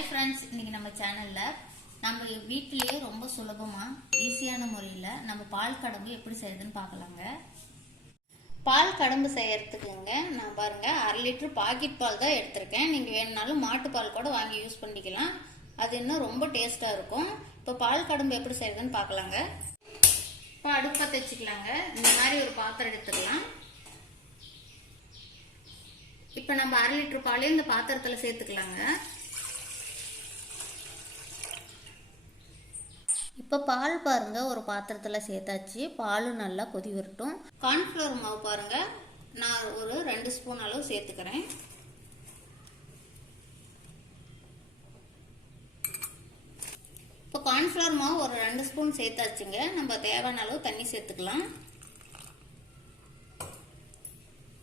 Hi friends இன்னைக்கு நம்ம சேனல்ல நம்ம வீட்லயே ரொம்ப சுலபமா ஈஸியான முறையில நம்ம பால் கடம்பு எப்படி செய்யறதுன்னு பார்க்கலாங்க. பால் கடம்பு செய்யறதுக்குங்க நான் பாருங்க 1/2 லிட்டர் பாக்கெட் பால் தான் எடுத்துர்க்கேன். நீங்க வேணும்னாலும் மாட்டு பால் கூட வாங்கி யூஸ் பண்ணிக்கலாம். அது இன்னும் ரொம்ப டேஸ்டா இருக்கும். இப்போ பால் கடம்பு எப்படி செய்யறதுன்னு பார்க்கலாங்க. இப்போ அடுப்பு பத்த வச்சுக்கலாங்க. இந்த மாதிரி ஒரு பாத்திரம் எடுத்துக்கலாம். இப்போ நம்ம 1/2 லிட்டர் பால் இந்த பாத்திரத்துல சேர்த்துக்கலாங்க. இப்போ பால் பாருங்க ஒரு பாத்திரத்தில் சேர்த்தாச்சு. பாலும் நல்லா கொதி வரட்டும். கார்ன்ஃப்ளவர் மாவு பாருங்க நான் ஒரு 2 ஸ்பூன் அளவு சேர்த்துக்கிறேன். இப்போ கார்ன்ஃப்ளவர் மாவு ஒரு 2 ஸ்பூன் சேர்த்தாச்சுங்க. நம்ம தேவையான அளவு தண்ணி சேர்த்துக்கலாம்.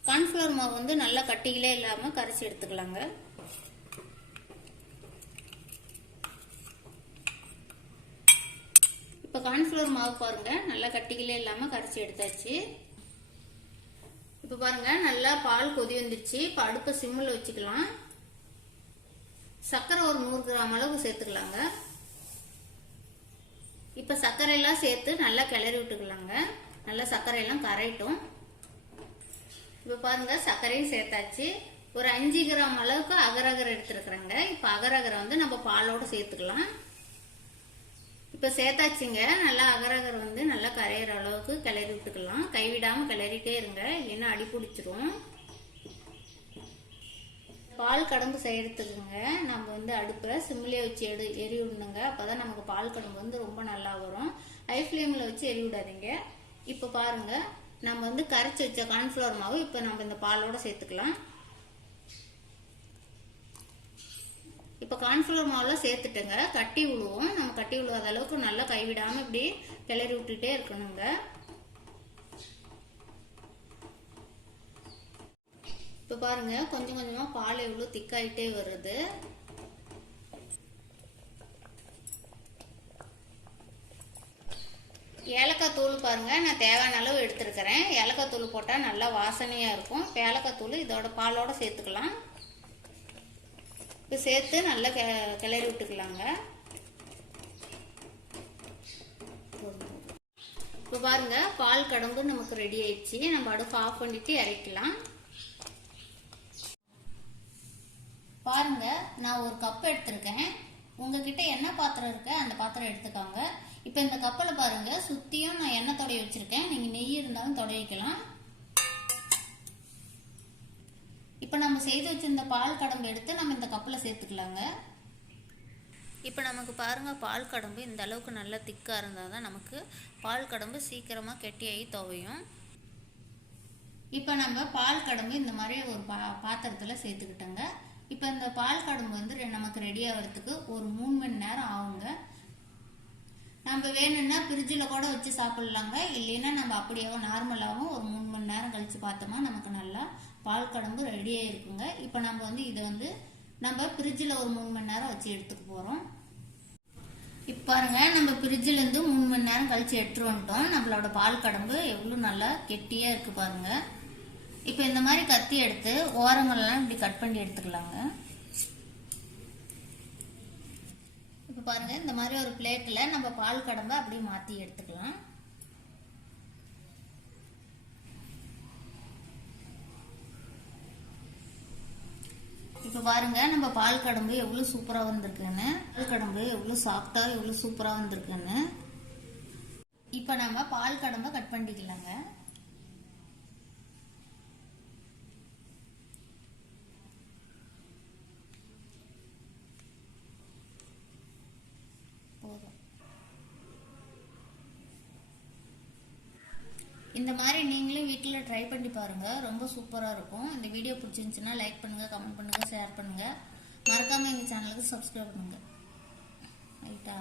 கார்ன்ஃப்ளவர் மாவு வந்து நல்லா கட்டிகளே இல்லாமல் கரைச்சி எடுத்துக்கலாங்க. இப்போ கார்ன்ஃப்ளவர் மாவு பாருங்க நல்லா கட்டிகளே இல்லாமல் கரைச்சி எடுத்தாச்சு. இப்போ பாருங்க நல்லா பால் கொதி வந்துடுச்சு. இப்போ அடுப்பை சிம்மில் வச்சுக்கலாம். சர்க்கரை ஒரு 100 கிராம் அளவு சேர்த்துக்கலாங்க. இப்போ சர்க்கரையெல்லாம் சேர்த்து நல்லா கிளறி விட்டுக்கலாங்க. நல்லா சர்க்கரையெல்லாம் கரையட்டும். இப்போ பாருங்க சர்க்கரையும் சேர்த்தாச்சு. ஒரு 5 கிராம் அளவுக்கு அகரகரை எடுத்துருக்குறேங்க. இப்போ அகரகரை வந்து நம்ம பாலோட சேர்த்துக்கலாம். இப்போ சேர்த்தாச்சுங்க. நல்லா அகரகரை வந்து நல்லா கரையிற அளவுக்கு கிளறி விட்டுக்கலாம். கைவிடாமல் கிளறிட்டே இருங்க, இல்லைன்னா அடி பிடிச்சிரும். பால் கடம்பு செய்யறதுக்குங்க நம்ம வந்து அடுப்பை சிம்மிலே வச்சு எரி விடணுங்க. அப்போதான் நமக்கு பால் கடம்பு வந்து ரொம்ப நல்லா வரும். ஹை ஃப்ளேமில் வச்சு எரி விடாதீங்க. இப்போ பாருங்க நம்ம வந்து கரைச்சி வச்ச கார்ன்ஃப்ளவர் மாவு இப்போ நம்ம இந்த பாலோட சேர்த்துக்கலாம். இப்போ கார்ன்ஃப்ளவர் மாவுலாம் சேர்த்துட்டுங்க. கட்டி விழுவோம். நம்ம கட்டி விழுவாத அளவுக்கு நல்லா கைவிடாமல் இப்படி கிளறி விட்டுட்டே இருக்கணுங்க. இப்போ பாருங்க கொஞ்சம் கொஞ்சமாக பால் எவ்வளோ திக்காயிட்டே வருது. ஏலக்காய் தூள் பாருங்க நான் தேவையான அளவு எடுத்துருக்கிறேன். ஏலக்காய் தூள் போட்டால் நல்லா வாசனையாக இருக்கும். இப்போ ஏலக்காய் தூள் இதோட பாலோட சேர்த்துக்கலாம். இப்போ சேர்த்து நல்லா கிளறி விட்டுக்கலாங்க. இப்போ பாருங்க பால் கடம்பு நமக்கு ரெடி ஆயிடுச்சு. நம்ம அடுப்பு ஆஃப் பண்ணிட்டு இறக்கலாம். பாருங்க நான் ஒரு கப் எடுத்திருக்கேன். உங்ககிட்ட என்ன பாத்திரம் இருக்கு அந்த பாத்திரம் எடுத்துக்கோங்க. இப்போ இந்த கப்பில் பாருங்க சுத்தியும் நான் எண்ணெய் தொடை வச்சிருக்கேன். நீங்க நெய் இருந்தாலும் தொடை வைக்கலாம். இப்போ நம்ம செய்து வச்சிருந்த பால் கடம்பு எடுத்து நம்ம இந்த கப்பில் சேர்த்துக்கலாங்க. இப்போ நமக்கு பாருங்க பால் கடம்பு இந்த அளவுக்கு நல்லா திக்காக இருந்தால் தான் நமக்கு பால் கடம்பு சீக்கிரமாக கெட்டியாகி துவையும். இப்போ நம்ம பால் கடம்பு இந்த மாதிரி ஒரு பாத்திரத்தில் சேர்த்துக்கிட்டோங்க. இப்போ இந்த பால் கடம்பு வந்து நமக்கு ரெடி ஆகிறதுக்கு ஒரு 3 மணி நேரம் ஆகுங்க. நம்ம வேணும்னா ஃப்ரிட்ஜில் கூட வச்சு சாப்பிட்லாங்க. இல்லைன்னா நம்ம அப்படியே நார்மலாகவும் ஒரு 3 மணி நேரம் கழித்து பார்த்தோமா நமக்கு நல்லா பால் கடம்பு ரெடியாக இருக்குங்க. இப்போ நம்ம வந்து இதை வந்து நம்ம ஃப்ரிட்ஜில் ஒரு 3 மணி நேரம் வச்சு எடுத்துக்க போகிறோம். இப்போ பாருங்க நம்ம ஃப்ரிட்ஜிலேருந்து 3 மணி நேரம் கழித்து எடுத்துட்டு வந்துட்டோம். நம்மளோட பால் கடம்பு எவ்வளோ நல்லா கெட்டியாக இருக்கு பாருங்க. இப்போ இந்த மாதிரி கத்தி எடுத்து ஓரங்கள்லாம் இப்படி கட் பண்ணி எடுத்துக்கலாங்க. இப்போ பாருங்க இந்த மாதிரி ஒரு பிளேட்டில் நம்ம பால் கடம்பை அப்படியே மாற்றி எடுத்துக்கலாம். இப்போ பாருங்க நம்ம பால் கடம்பு எவ்வளோ சூப்பராக வந்திருக்குன்னு, பால் கடம்பு எவ்வளோ சாஃப்டாக எவ்வளோ சூப்பராக வந்திருக்குன்னு. இப்போ நம்ம பால் கடம்பை கட் பண்ணிக்கலாங்க. இந்த மாதிரி நீங்களும் வீட்டில் ட்ரை பண்ணி பாருங்க. ரொம்ப சூப்பராக இருக்கும். இந்த வீடியோ பிடிச்சிருந்துச்சுன்னா லைக் பண்ணுங்க, கமெண்ட் பண்ணுங்க, ஷேர் பண்ணுங்க. மறக்காம எங்கள் சேனலுக்கு சப்ஸ்கிரைப் பண்ணுங்க. ரைட்டா?